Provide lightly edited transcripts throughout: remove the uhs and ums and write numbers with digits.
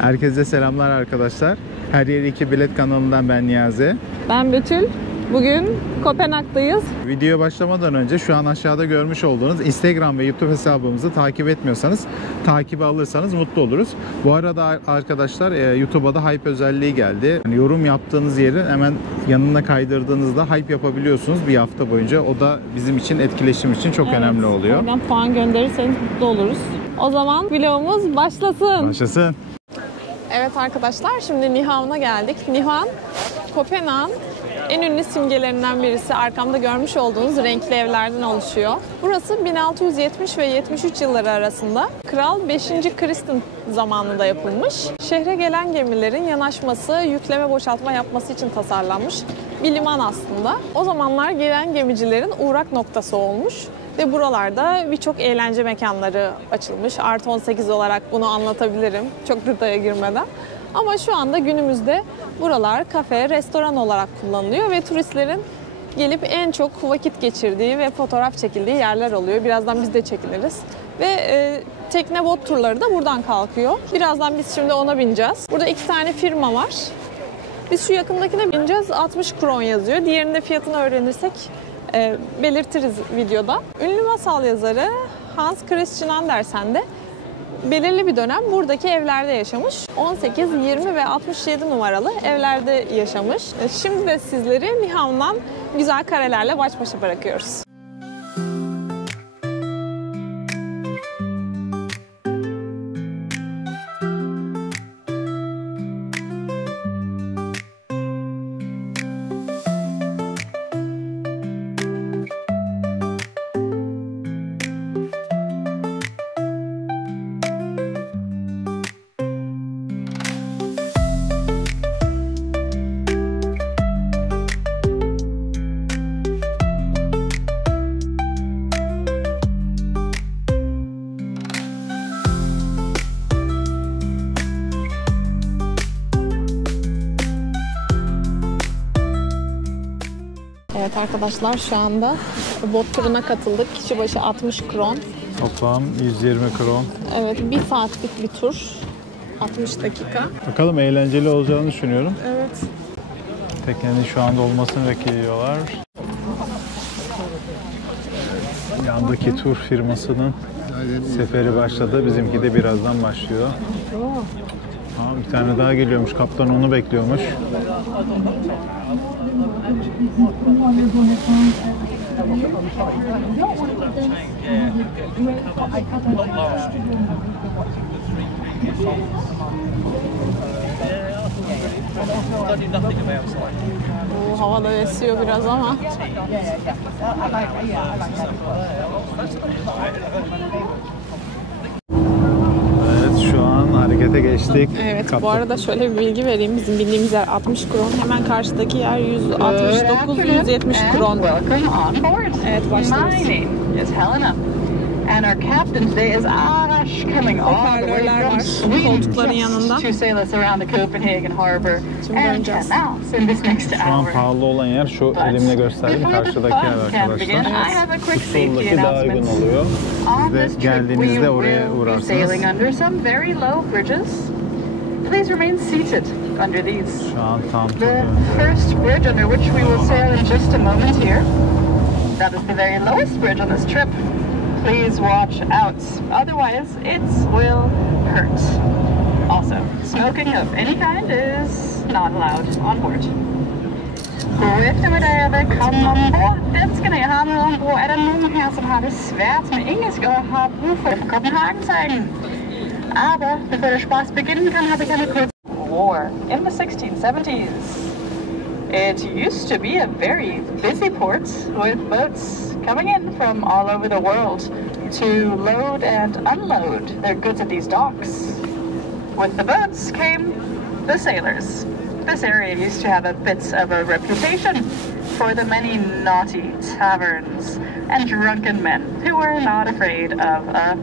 Herkese selamlar arkadaşlar. Her Yer 2 Bilet kanalından ben Niyazi. Ben Betül. Bugün Kopenhag'dayız. Videoya başlamadan önce şu an aşağıda görmüş olduğunuz Instagram ve YouTube hesabımızı takip etmiyorsanız takibi alırsanız mutlu oluruz. Bu arada arkadaşlar YouTube'a da hype özelliği geldi. Yani yorum yaptığınız yeri hemen yanına kaydırdığınızda hype yapabiliyorsunuz bir hafta boyunca. O da bizim için etkileşim için çok önemli oluyor. Oradan puan gönderirseniz mutlu oluruz. O zaman vlogumuz başlasın. Başlasın. Evet arkadaşlar, şimdi Nyhavn'a geldik. Nyhavn, Kopenhag'ın en ünlü simgelerinden birisi. Arkamda görmüş olduğunuz renkli evlerden oluşuyor. Burası 1670 ve 73 yılları arasında Kral 5. Christian zamanında yapılmış. Şehre gelen gemilerin yanaşması, yükleme boşaltma yapması için tasarlanmış bir liman aslında. O zamanlar gelen gemicilerin uğrak noktası olmuş. Ve buralarda birçok eğlence mekanları açılmış. Artı 18 olarak bunu anlatabilirim çok detaya girmeden. Ama şu anda günümüzde buralar kafe, restoran olarak kullanılıyor ve turistlerin gelip en çok vakit geçirdiği ve fotoğraf çekildiği yerler oluyor. Birazdan biz de çekiliriz. Ve tekne bot turları da buradan kalkıyor. Birazdan biz şimdi ona bineceğiz. Burada 2 tane firma var. Biz şu yakındakine bineceğiz. 60 kron yazıyor. Diğerinin de fiyatını öğrenirsek belirtiriz videoda. Ünlü masal yazarı Hans Christian Andersen de belirli bir dönem buradaki evlerde yaşamış. 18, 20 ve 67 numaralı evlerde yaşamış. Şimdi de sizleri Nyhavn'dan güzel karelerle baş başa bırakıyoruz. Evet arkadaşlar, şu anda bot turuna katıldık. Kişi başı 60 kron. Toplam 120 kron. Evet, 1 saatlik bir tur. 60 dakika. Bakalım eğlenceli olacağını düşünüyorum. Evet. Teknenin şu anda olmasını bekliyorlar. Yandaki tur firmasının seferi başladı. Bizimki de birazdan başlıyor. Bir tane daha geliyormuş. Kaptan onu bekliyormuş. Bu hava da esiyor biraz ama. Şu an harekete geçtik. Evet, bu arada şöyle bir bilgi vereyim. Bizim bindiğimiz yer 60 kron. Hemen karşıdaki yer 169-170 kron. Evet, başlıyoruz. And our captain today is Arash, coming all the way from Sweden to sail us around the Copenhagen harbor and 10 miles in this next Şu an hour. pahalı olan yer şu elimle gösterdiğim karşıdaki yer arkadaşlar. Bu soldaki daha uygun oluyor. Siz de geldiğinizde oraya uğrarsınız. Sailing under some very low bridges. Please remain seated under these. Şu an tam The first bridge under which we will sail in just a moment here. That is the very lowest bridge on this trip. Please watch out, otherwise it will hurt. Also, smoking of any kind is not allowed on board. God eftermiddag og velkommen ombord. Danskerne, jeg har med ombord. Er der nogen her, som har det svært med engelsk og har brug for Copenhagen-sagen? Aber bevor der Spaß beginnen kann, habe ich eine kurze war in the 1670s. It used to be a very busy port with boats coming in from all over the world to load and unload their goods at these docks. With the boats came the sailors. This area used to have a bit of a reputation for the many naughty taverns and drunken men who were not afraid of a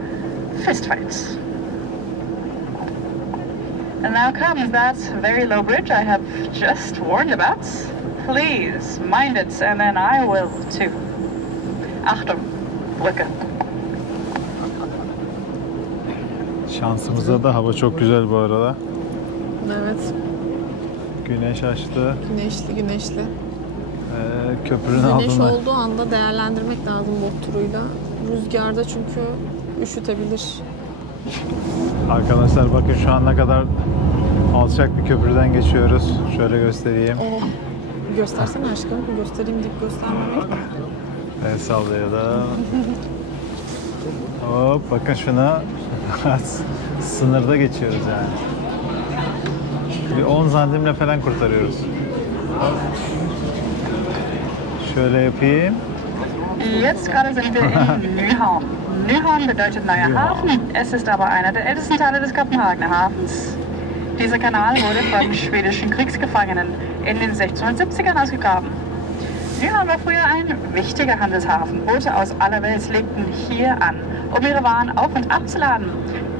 fist fight. And now comes that very low bridge I have just warned about. Please mind it, and then I will too. Achtung, Brücke. Şansımıza da hava çok güzel bu arada. Evet. Güneş açtı. Güneşli. Köprünün Güneş altında. olduğu anda değerlendirmek lazım bot turuyla. Rüzgarda çünkü üşütebilir. Arkadaşlar bakın şu an ne kadar alçak bir köprüden geçiyoruz. Şöyle göstereyim. Oh. Göstersene aşkım. Göstereyim deyip göstermemek. El sallıyor da. Hop bakın şuna. Sınırda geçiyoruz yani. Bir 10 santimle falan kurtarıyoruz. Şöyle yapayım. Jetzt gerade sind wir in Nyhavn. Nyhavn bedeutet neuer Hafen. Es ist aber einer der ältesten Teile des Kopenhagener Hafens. Dieser Kanal wurde von schwedischen Kriegsgefangenen in den 1670ern ausgegraben. Nyhavn war früher ein wichtiger Handelshafen. Boote aus aller Welt legten hier an, um ihre Waren auf und abzuladen.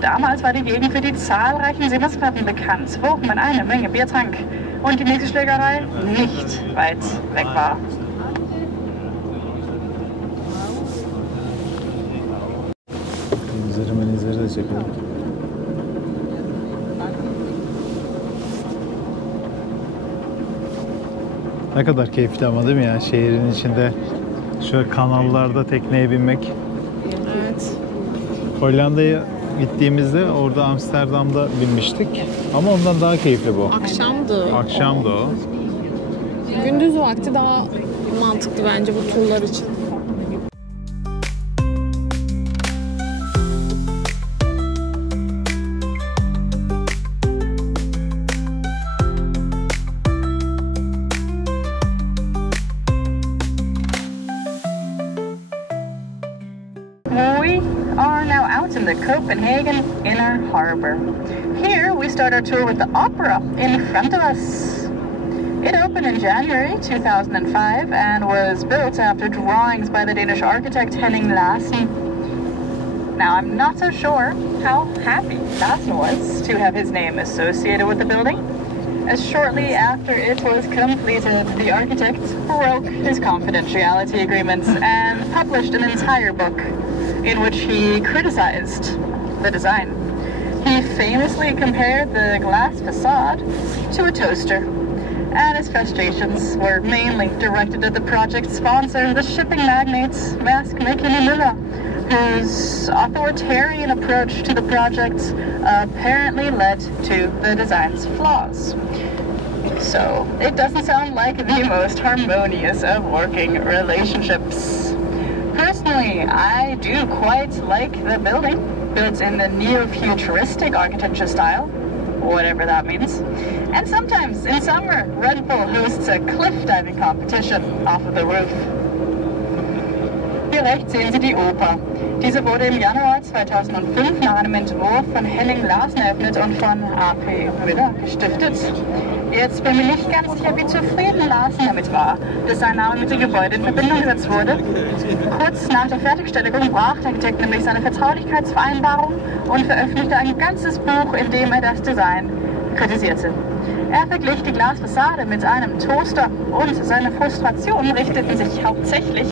Damals war die Gegend für die zahlreichen Seemannskneipen bekannt, wo man eine Menge Bier trank und die nächste Schlägerei nicht weit weg war. Manzarayı da çekelim. Ne kadar keyifli ama değil mi ya? Şehrin içinde şöyle kanallarda tekneye binmek. Evet. Hollanda'ya gittiğimizde orada Amsterdam'da binmiştik. Ama ondan daha keyifli bu. Akşamdı. Akşamdı o. Gündüz vakti daha mantıklı bence bu turlar için. We are now out in the Copenhagen Inner Harbor. Here we start our tour with the opera in front of us. It opened in January 2005 and was built after drawings by the Danish architect Henning Larsen. Now I'm not so sure how happy Larsen was to have his name associated with the building, as shortly after it was completed, the architect broke his confidentiality agreements and published an entire book in which he criticized the design. He famously compared the glass facade to a toaster, and his frustrations were mainly directed at the project sponsor, the shipping magnate Maersk Mc-Kinney Møller, whose authoritarian approach to the project apparently led to the design's flaws. So, it doesn't sound like the most harmonious of working relationships. Personally, I do quite like the building, built in the neo-futuristic architecture style, whatever that means. And sometimes, in summer, Red Bull hosts a cliff diving competition off of the roof. Hier rechts sehen Sie die Oper. Diese wurde im Januar 2005 nach einem Entwurf von Henning Larsen eröffnet und von A.P. Müller gestiftet. Jetzt bin ich mir nicht ganz sicher, wie zufrieden Larsen damit war, dass sein Name mit dem Gebäude in Verbindung gesetzt wurde. Kurz nach der Fertigstellung brach der Architekt nämlich seine Vertraulichkeitsvereinbarung und veröffentlichte ein ganzes Buch, in dem er das Design kritisierte. Er verglich die Glasfassade mit einem Toaster und seine Frustrationen richteten sich hauptsächlich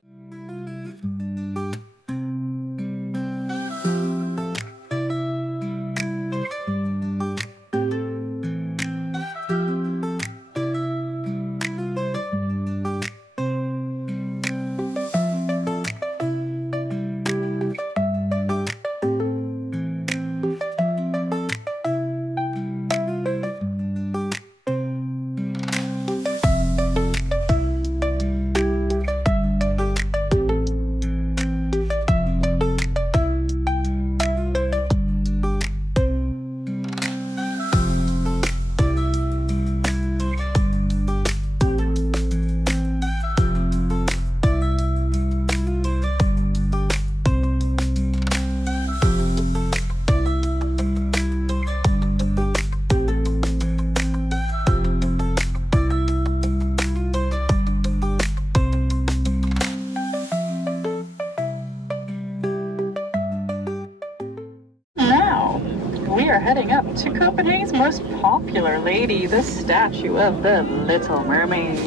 we are heading up to Copenhagen's most popular lady, the statue of the Little Mermaid.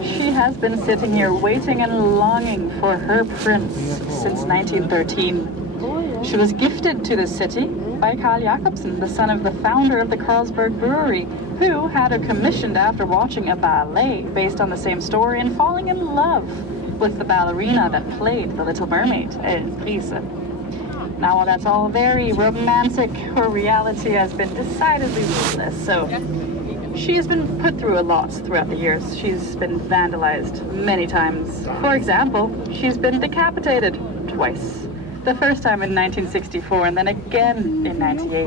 She has been sitting here waiting and longing for her prince since 1913. She was gifted to the city by Carl Jacobsen, the son of the founder of the Carlsberg Brewery, who had it commissioned after watching a ballet based on the same story and falling in love with the ballerina that played the Little Mermaid, Prise. Now, while that's all very romantic, her reality has been decidedly ruthless, so she has been put through a lot throughout the years. She's been vandalized many times. For example, she's been decapitated twice. The first time in 1964 and then again in 98.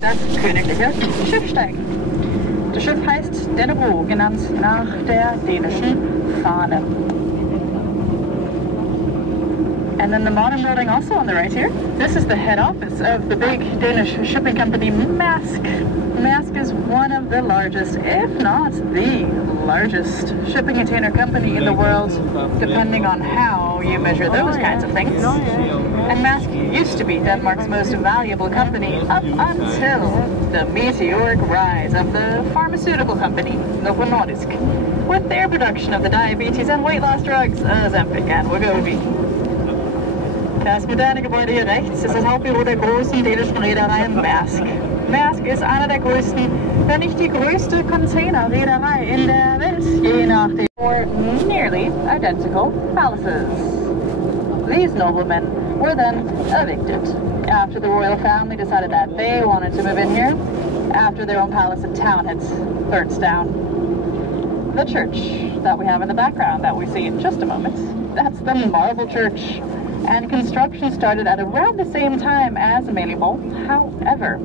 Das königliche Schiffsteigen. Das Schiff heißt Dannebro, genannt nach der dänischen Fahne. And then the modern building also on the right here. This is the head office of the big Danish shipping company Maersk. Maersk is one of the largest, if not the largest, shipping container company in the world, depending on how you measure those kinds of things. And Maersk used to be Denmark's most valuable company up until the meteoric rise of the pharmaceutical company Novo Nordisk, with their production of the diabetes and weight loss drugs Ozempic and Wegovy. Das moderne Gebäude hier rechts ist das Hauptbüro der großen dänischen Reederei Maersk. Maersk ist einer der größten, wenn nicht die größte Containerreederei in der Welt, je nachdem. Or nearly identical palaces. These noblemen were then evicted after the royal family decided that they wanted to move in here after their own palace in town had burnt down. The church that we have in the background that we see in just a moment, that's the Marble Church. And construction started at around the same time as Malibol. However,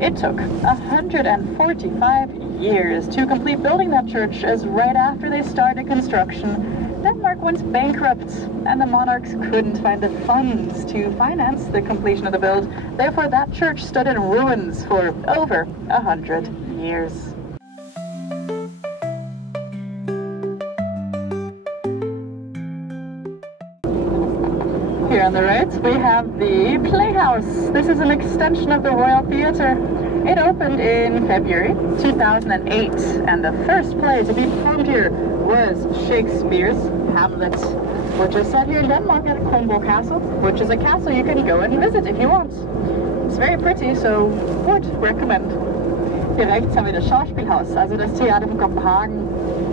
it took 145 years to complete building that church, as right after they started construction, Denmark went bankrupt and the monarchs couldn't find the funds to finance the completion of the build. Therefore, that church stood in ruins for over 100 years. Here on the right, we have the Playhouse. This is an extension of the Royal Theatre. It opened in February 2008, and the first play to be performed here was Shakespeare's Hamlet, which is set here in Denmark at Kronborg Castle, which is a castle you can go and visit if you want. It's very pretty, so would recommend. Hier rechts haben wir das Schauspielhaus, also das Theater von Kopenhagen.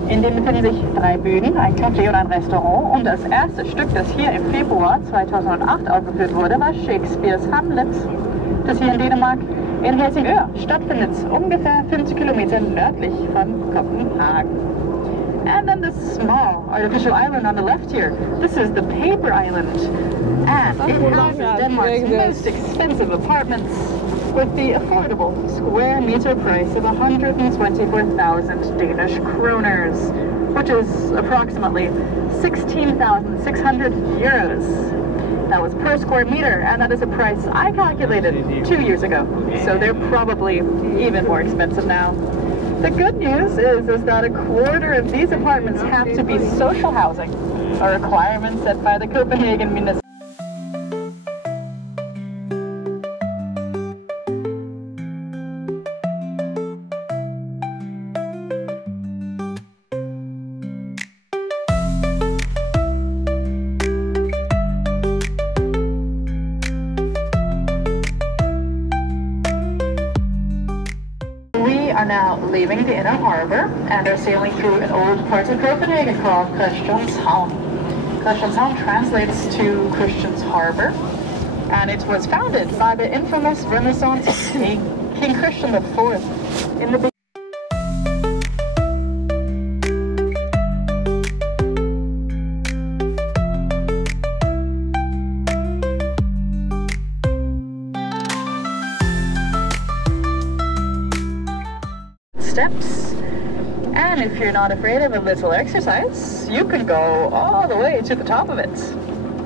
In dem befinden sich 3 Bühnen, ein Café und ein Restaurant. Und das erste Stück, das hier im Februar 2008 aufgeführt wurde, war Shakespeares Hamlet, das hier in Dänemark in Helsingør stattfindet, ungefähr 50 Kilometer nördlich von Kopenhagen. And then the small artificial island on the left here, this is the Paper Island. And it houses Denmark's most expensive apartments, with the affordable square meter price of 124,000 Danish kroners, which is approximately 16,600 euros. That was per square meter, and that is a price I calculated 2 years ago. So they're probably even more expensive now. The good news is that a quarter of these apartments have to be social housing, a requirement set by the Copenhagen municipality. Are now leaving the inner harbor and are sailing through an old part of Copenhagen called Christianshavn. Christianshavn translates to Christian's Harbor, and it was founded by the infamous Renaissance king, King Christian IV in the steps. And if you're not afraid of a little exercise, you can go all the way to the top of it.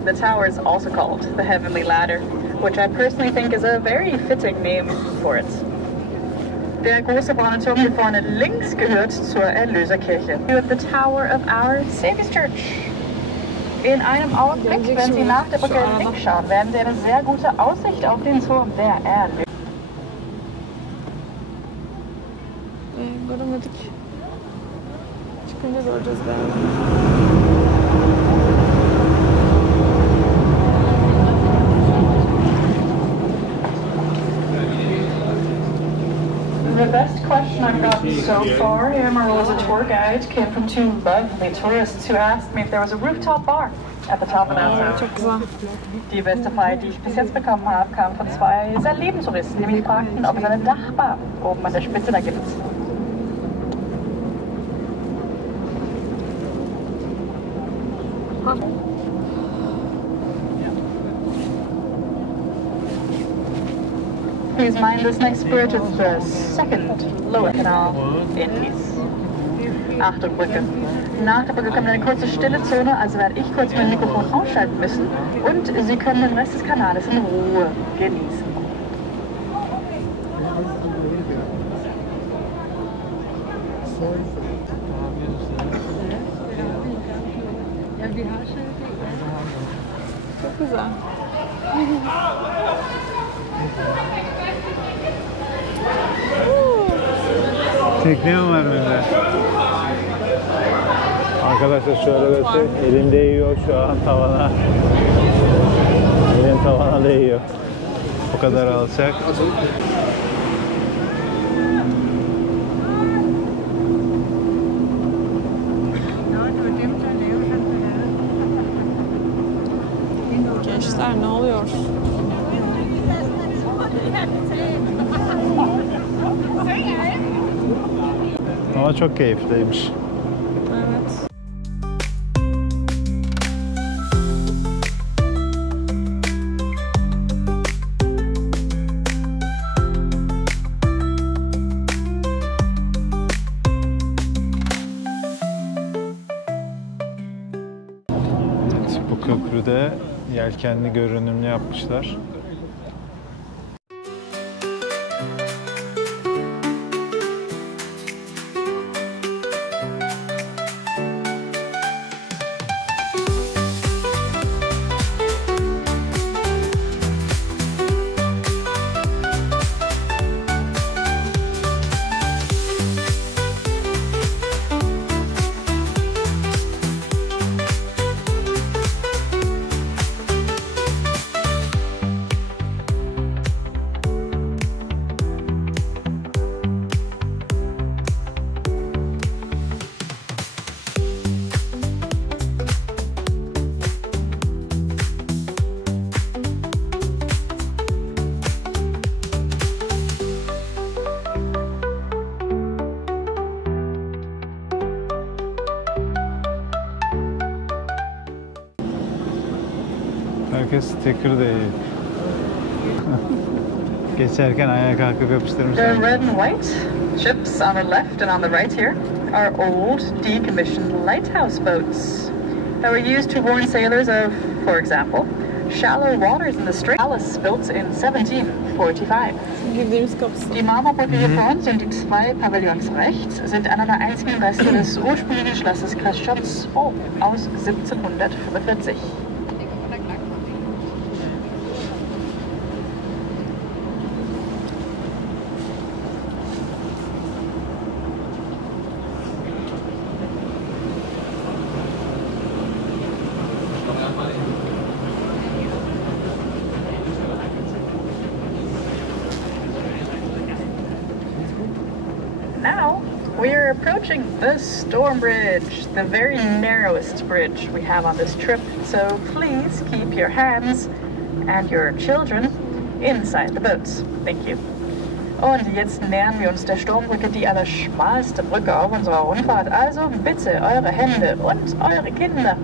The tower is also called the Heavenly Ladder, which I personally think is a very fitting name for it. Der große braune Turm hier vorne links gehört zur Erlöserkirche. The Tower of Our Savior's Church. In einem Augenblick, wenn Sie nach der Brücke links schauen, werden Sie eine sehr gute Aussicht auf den Turm der Erlöser. Göremedik. Çıkınca göreceğiz galiba. The best question I've gotten so far, Emerald as a tour guide, came from two lovely tourists who asked me if there was a rooftop bar at the top of that tower. Çok güzel. Die beste Frage, die ich bis jetzt bekommen habe, kam von zwei sehr lieben Touristen, die mich fragten, ob es eine Dachbar oben an der Spitze da gibt. Please mind this next bridge is the second lower canal in peace. Achtung, Brücke. Nach der Brücke kommt eine kurze stille Zone, also werde ich kurz mein Mikrofon ausschalten müssen und Sie können den Rest des Kanals in Ruhe genießen. Çok güzel. Tekne mi var önde? Arkadaşlar şöyle göstereyim. Elim değiyor şu an tavana. Elim tavana değiyor. O kadar alçak. Gençler ne oluyor? Ama çok keyifliymiş. Evet. Bu köprüde yelkenli görünümlü yapmışlar. Herkes sticker değil. Geçerken ayağa kalkıp yapıştırmışlar. The red and white ships on the left and on the right here are old, decommissioned lighthouse boats that were used to warn sailors of, for example, shallow waters in the Strait. Palace built in 1745. Girdiğimiz kapısı. Die Marmorbrücke hier vor uns und die zwei Pavillons rechts sind einer der einzigen Reste des ursprünglichen Schlosses Crescenzo aus 1745. Now we are approaching the Storm Bridge, the very narrowest bridge we have on this trip, so please keep your hands and your children inside the boats. Thank you. Und jetzt nähern wir uns der Sturmbrücke, die allerschmalste Brücke auf unserer Rundfahrt. Also bitte eure Hände und eure Kinder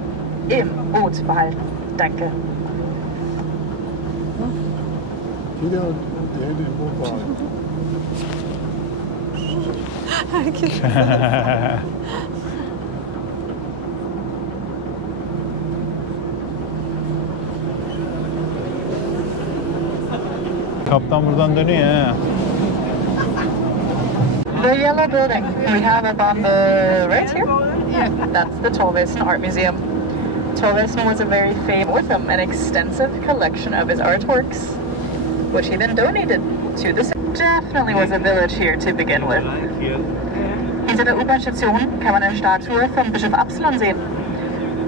im Boot behalten. Danke. Kinder und die Hände im Boot behalten. Herkes. Kaptan buradan dönüyor ha. The yellow building we have up on the right here, that's the Tolvesen Art Museum. Tolvesen was a very famous with him an extensive collection of his artworks, which he then donated to the city. Definitely was a village here to begin with. Hinter der U-Bahn-Station kann man eine Statue von Bischof Absalon sehen.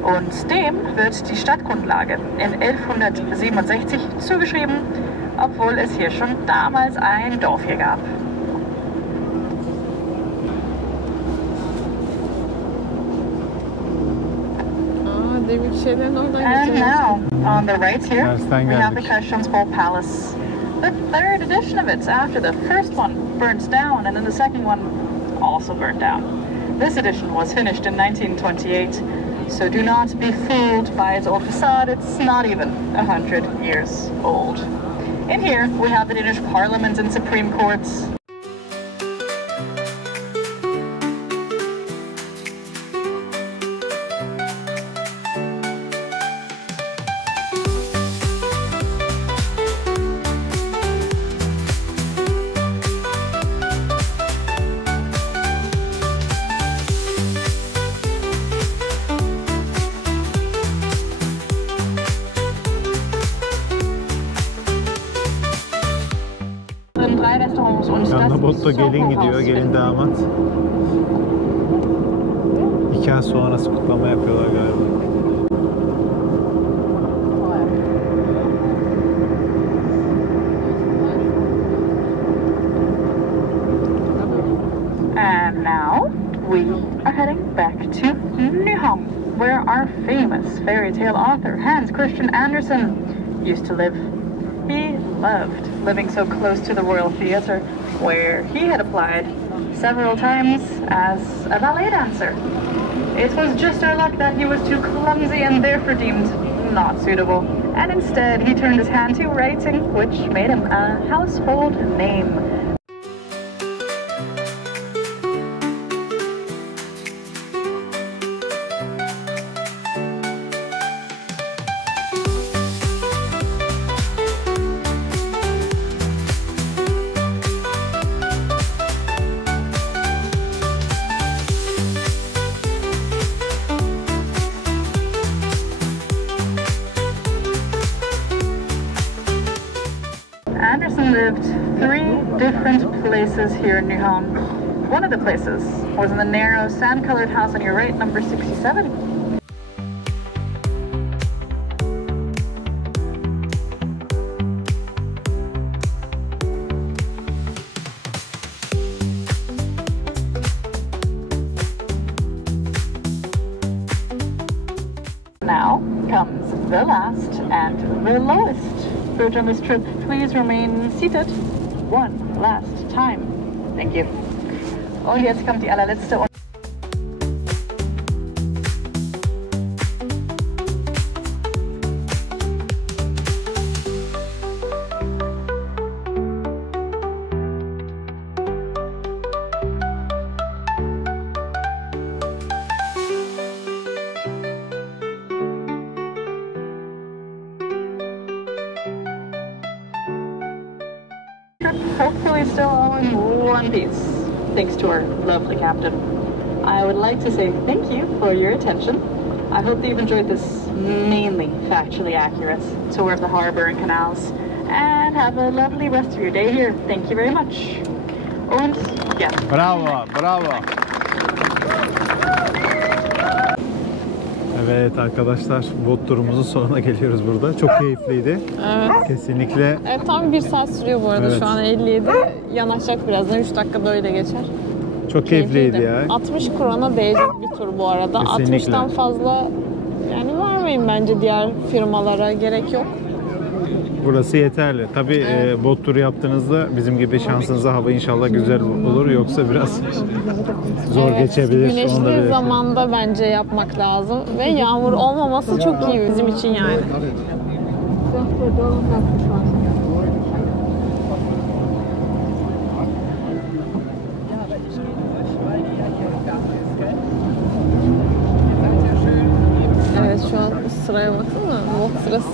Und dem wird die Stadtgrundlage in 1167 zugeschrieben, obwohl es hier schon damals ein Dorf hier gab. Demir şeylerin oradan And geçiyoruz. now, on the right here, Tersten we have the geldik. Christiansborg Palace. The third edition of it's after the first one burnt down, and then the second one also burnt down. This edition was finished in 1928, so do not be fooled by its old facade. It's not even 100 years old. In here, we have the Danish Parliament and Supreme Courts. Drei Restaurants und Yanına botta gelin gidiyor, Soho gelin damat. Nikah sonrası kutlama yapıyorlar galiba. And now we are heading back to Nyhavn, where our famous fairy tale author Hans Christian Andersen used to live. He loved living so close to the Royal Theatre, where he had applied several times as a ballet dancer. It was just our luck that he was too clumsy and therefore deemed not suitable, and instead he turned his hand to writing, which made him a household name. Andersen lived 3 different places here in Nyhavn. One of the places was in the narrow sand-colored house on your right, number 67. Now comes the last and the lowest bridge on this trip. Please remain seated one last time. Thank you. Und jetzt kommt die allerletzte. Hopefully still all in one piece, thanks to our lovely captain. I would like to say thank you for your attention. I hope that you've enjoyed this mainly factually accurate tour of the harbor and canals, and have a lovely rest of your day here. Thank you very much. Und ja. Bravo, bravo. Evet arkadaşlar, bot turumuzun sonuna geliyoruz burada. Çok keyifliydi. Evet. Kesinlikle. Evet, tam 1 saat sürüyor bu arada, Evet. şu an 57. Yanaşacak birazdan, 3 dakikada öyle geçer. Çok keyifliydi ya. 60 krona değecek bir tur bu arada. Kesinlikle. 60'tan fazla yani vermeyin bence diğer firmalara, gerek yok. Burası yeterli. Tabii bot turu yaptığınızda bizim gibi şansınıza hava inşallah güzel olur. Yoksa biraz zor geçebilir. Onu da Güneşli belirtelim. zamanda bence yapmak lazım ve yağmur olmaması çok iyi bizim için yani. Baksana, bot sırası.